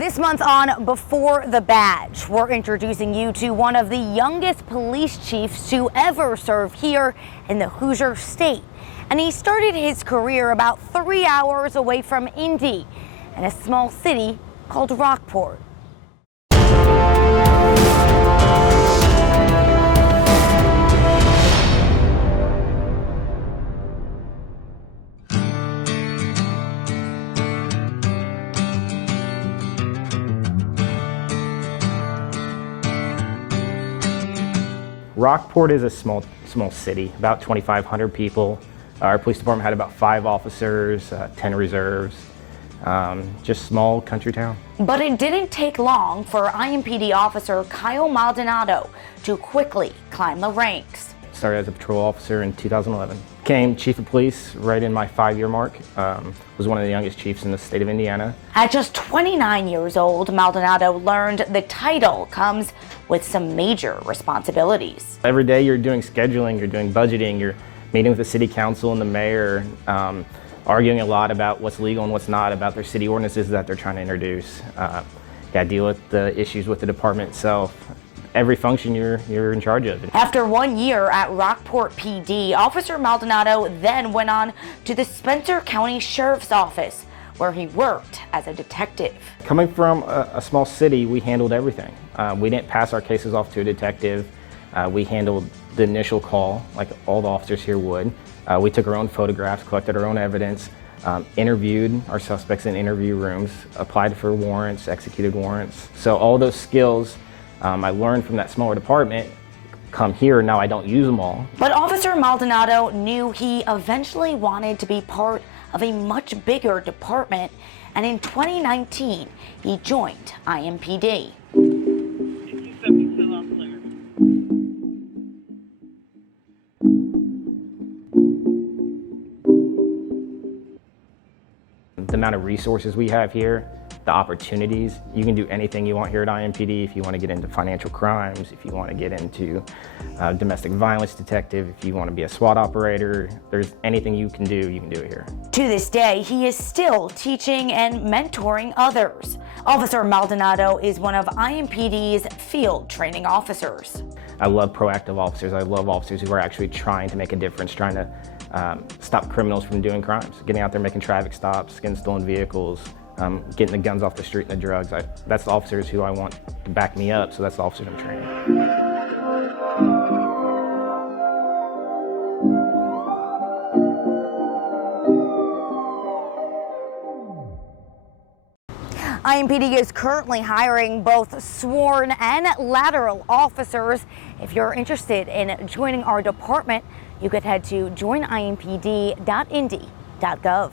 This month on Before the Badge, we're introducing you to one of the youngest police chiefs to ever serve here in the Hoosier State. And he started his career about 3 hours away from Indy in a small city called Rockport. Rockport is a small city, about 2,500 people. Our police department had about 5 officers, 10 reserves, just small country town. But it didn't take long for IMPD officer Kyle Maldonado to quickly climb the ranks. Started as a patrol officer in 2011. Became chief of police right in my 5-year mark. Was one of the youngest chiefs in the state of Indiana. At just 29 years old, Maldonado learned the title comes with some major responsibilities. Every day you're doing scheduling, you're doing budgeting, you're meeting with the city council and the mayor, arguing a lot about what's legal and what's not, about their city ordinances that they're trying to introduce. Got to deal with the issues with the department itself. Every function you're in charge of. After 1 year at Rockport PD, Officer Maldonado then went on to the Spencer County Sheriff's Office, where he worked as a detective. Coming from a small city, we handled everything. We didn't pass our cases off to a detective. We handled the initial call like all the officers here would. We took our own photographs, collected our own evidence, interviewed our suspects in interview rooms, applied for warrants, executed warrants. So all those skills I learned from that smaller department come here. Now I don't use them all. But Officer Maldonado knew he eventually wanted to be part of a much bigger department, and in 2019 he joined IMPD. The amount of resources we have here, the opportunities, you can do anything you want here at IMPD. If you want to get into financial crimes, if you want to get into domestic violence detective, if you want to be a SWAT operator, there's anything you can do it here. To this day, he is still teaching and mentoring others. Officer Maldonado is one of IMPD's field training officers. I love proactive officers. I love officers who are actually trying to make a difference, trying to stop criminals from doing crimes, getting out there making traffic stops, getting stolen vehicles, getting the guns off the street and the drugs. That's the officers who I want to back me up, so that's the officers I'm training. IMPD is currently hiring both sworn and lateral officers. If you're interested in joining our department, you could head to joinimpd.indy.gov.